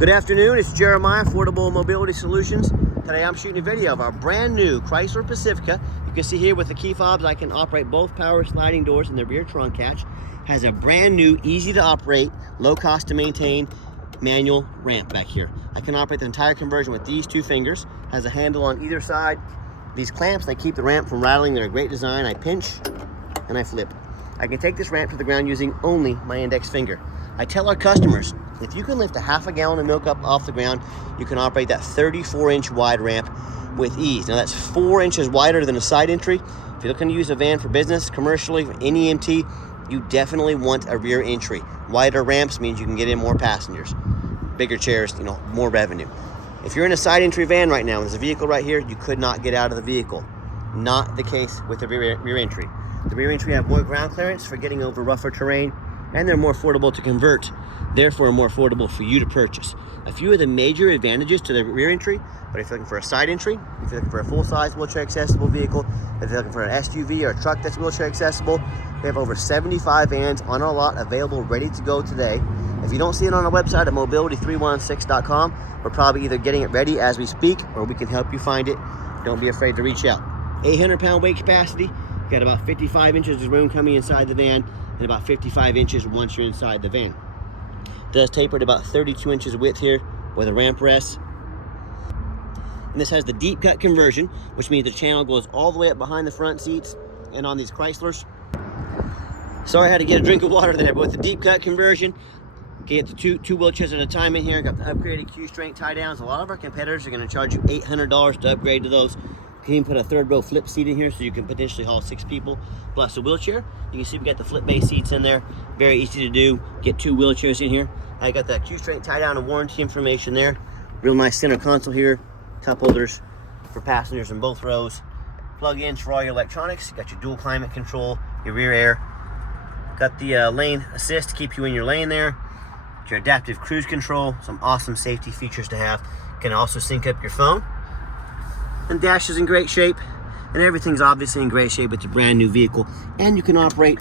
Good afternoon, it's Jeremiah, Affordable Mobility Solutions. Today I'm shooting a video of our brand new Chrysler Pacifica. You can see here with the key fobs, I can operate both power sliding doors in the rear trunk hatch. Has a brand new, easy to operate, low cost to maintain manual ramp back here. I can operate the entire conversion with these two fingers. Has a handle on either side. These clamps, they keep the ramp from rattling. They're a great design. I pinch and I flip. I can take this ramp to the ground using only my index finger. I tell our customers, if you can lift a half a gallon of milk up off the ground, you can operate that 34-inch wide ramp with ease. Now that's 4 inches wider than a side entry. If you're looking to use a van for business, commercially, NEMT, you definitely want a rear entry. Wider ramps means you can get in more passengers. Bigger chairs, more revenue. If you're in a side entry van right now, there's a vehicle right here, you could not get out of the vehicle. Not the case with the rear entry. The rear entry have more ground clearance for getting over rougher terrain, and they're more affordable to convert, therefore more affordable for you to purchase. A few of the major advantages to the rear entry, but if you're looking for a side entry, if you're looking for a full-size wheelchair accessible vehicle, if you're looking for an SUV or a truck that's wheelchair accessible, we have over 75 vans on our lot available, ready to go today. If you don't see it on our website at mobility316.com, we're probably either getting it ready as we speak, or we can help you find it. Don't be afraid to reach out. 800-pound weight capacity, got about 55 inches of room coming inside the van, and about 55 inches once you're inside the van. Does taper to about 32 inches width here where the ramp rests. And this has the deep cut conversion, which means the channel goes all the way up behind the front seats and on these Chryslers. Sorry, I had to get a drink of water there, but with the deep cut conversion, get the two wheelchairs at a time in here. Got the upgraded Q-strength tie downs. A lot of our competitors are going to charge you $800 to upgrade to those. You can even put a third row flip seat in here so you can potentially haul 6 people plus a wheelchair. You can see we got the flip base seats in there. Very easy to do. Get 2 wheelchairs in here. I got that Q-strength tie down and warranty information there. Real nice center console here. Cup holders for passengers in both rows. Plug-ins for all your electronics. Got your dual climate control, your rear air. Got the lane assist to keep you in your lane there. Your adaptive cruise control. Some awesome safety features to have. Can also sync up your phone. And dash is in great shape, and everything's obviously in great shape. It's a brand new vehicle, and you can operate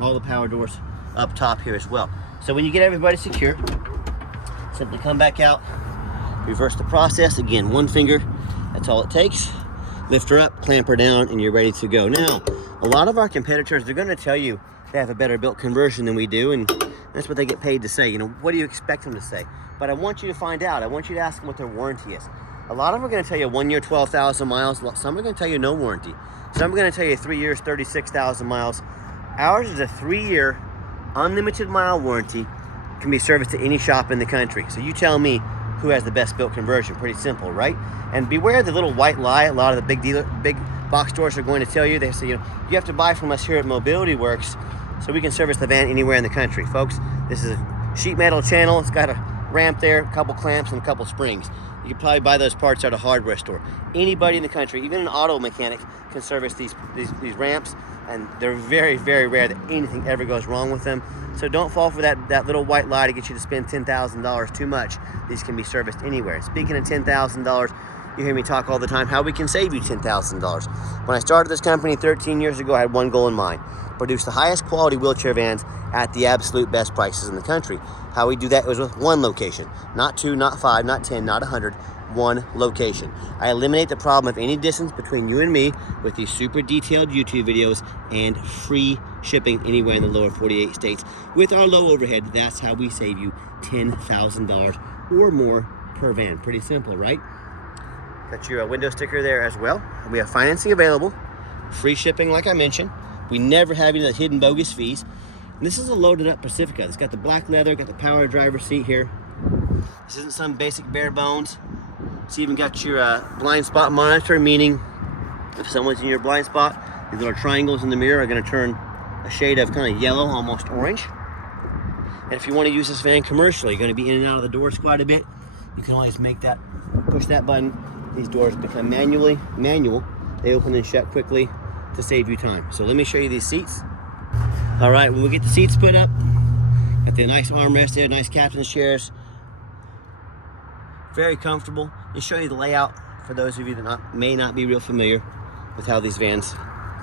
all the power doors up top here as well. So when you get everybody secure, simply come back out, reverse the process. Again, one finger, that's all it takes. Lift her up, clamp her down, and you're ready to go. Now, a lot of our competitors, they're going to tell you they have a better built conversion than we do, and that's what they get paid to say. What do you expect them to say? But I want you to find out. I want you to ask them what their warranty is. A lot of them are going to tell you 1 year, 12,000 miles. Some are going to tell you no warranty. Some are going to tell you 3 years, 36,000 miles. Ours is a 3-year, unlimited mile warranty. Can be serviced to any shop in the country. So you tell me who has the best built conversion. Pretty simple, right? And beware the little white lie. A lot of the big box stores are going to tell you. They say, you have to buy from us here at Mobility Works so we can service the van anywhere in the country. Folks, this is a sheet metal channel. It's got a ramp there, a couple clamps, and a couple springs. You can probably buy those parts at a hardware store. Anybody in the country, even an auto mechanic, can service these ramps, and they're very, very rare that anything ever goes wrong with them. So don't fall for that little white lie to get you to spend $10,000 too much. These can be serviced anywhere. Speaking of $10,000, you hear me talk all the time how we can save you $10,000. When I started this company 13 years ago, I had one goal in mind: produce the highest quality wheelchair vans at the absolute best prices in the country. How we do that was with one location, not 2, not 5, not 10, not 100, one location. I eliminate the problem of any distance between you and me with these super detailed YouTube videos and free shipping anywhere in the lower 48 states. With our low overhead, that's how we save you $10,000 or more per van. Pretty simple, right? Got your window sticker there as well. We have financing available, free shipping like I mentioned. We never have any of the hidden bogus fees. And this is a loaded up Pacifica. It's got the black leather, got the power driver's seat here. This isn't some basic bare bones. It's even got your blind spot monitor, meaning if someone's in your blind spot, these little triangles in the mirror are going to turn a shade of kind of yellow, almost orange. And if you want to use this van commercially, you're going to be in and out of the doors quite a bit. You can always push that button. These doors become manual. They open and shut quickly to save you time. So let me show you these seats. All right, when we get the seats put up, got the nice armrest there, nice captain's chairs. Very comfortable. Let me show you the layout for those of you that may not be real familiar with how these vans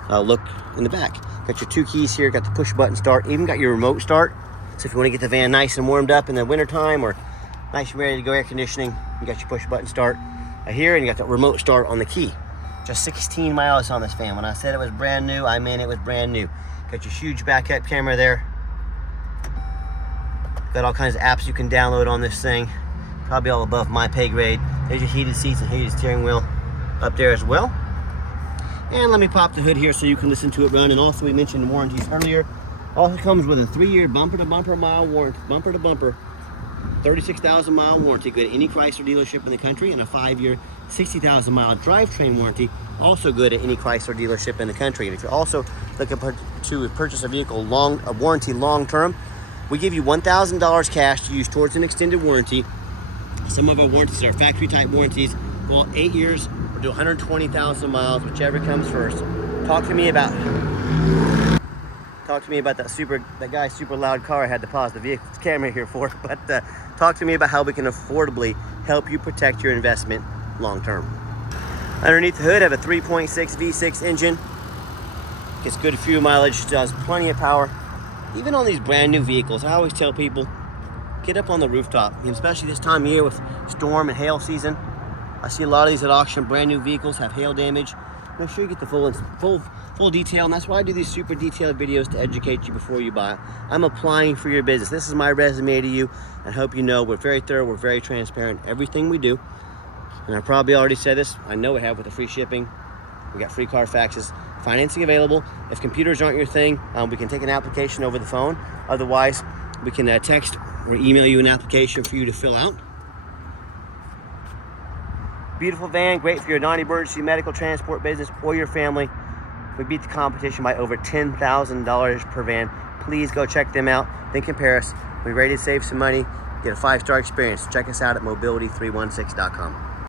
look in the back. Got your 2 keys here, got the push button start, even got your remote start. So if you want to get the van nice and warmed up in the wintertime, or Nice and ready to go air conditioning. You got your push button start here, and you got the remote start on the key. Just 16 miles on this van. When I said it was brand new, I meant it was brand new. Got your huge backup camera there. Got all kinds of apps you can download on this thing. Probably all above my pay grade. There's your heated seats and heated steering wheel up there as well. And let me pop the hood here so you can listen to it run. And also, we mentioned the warranties earlier. Also comes with a 3-year bumper-to-bumper mile warranty, bumper-to-bumper, 36,000 mile warranty, good at any Chrysler dealership in the country, and a 5-year, 60,000 mile drivetrain warranty, also good at any Chrysler dealership in the country. And if you're also looking to purchase a vehicle warranty long-term, we give you $1,000 cash to use towards an extended warranty. Some of our warranties are factory-type warranties, go out 8 years or do 120,000 miles, whichever comes first. Talk to me about that guy's super loud car I had to pause the vehicle's camera here for. But talk to me about how we can affordably help you protect your investment long-term. Underneath the hood, I have a 3.6 V6 engine. Gets good fuel mileage, does plenty of power. Even on these brand new vehicles, I always tell people, get up on the rooftop, especially this time of year with storm and hail season. I see a lot of these at auction, brand new vehicles have hail damage. Make sure you get the full detail, and that's why I do these super detailed videos to educate you before you buy. I'm applying for your business. This is my resume to you, and I hope you know we're very thorough, we're very transparent, everything we do. And I probably already said this, I know we have with the free shipping. We got free car faxes, financing available. If computers aren't your thing, we can take an application over the phone. Otherwise, we can text or email you an application for you to fill out. Beautiful van, great for your non-emergency medical transport business or your family. We beat the competition by over $10,000 per van. Please go check them out, then compare us. We're ready to save some money, get a 5-star experience. Check us out at mobility316.com.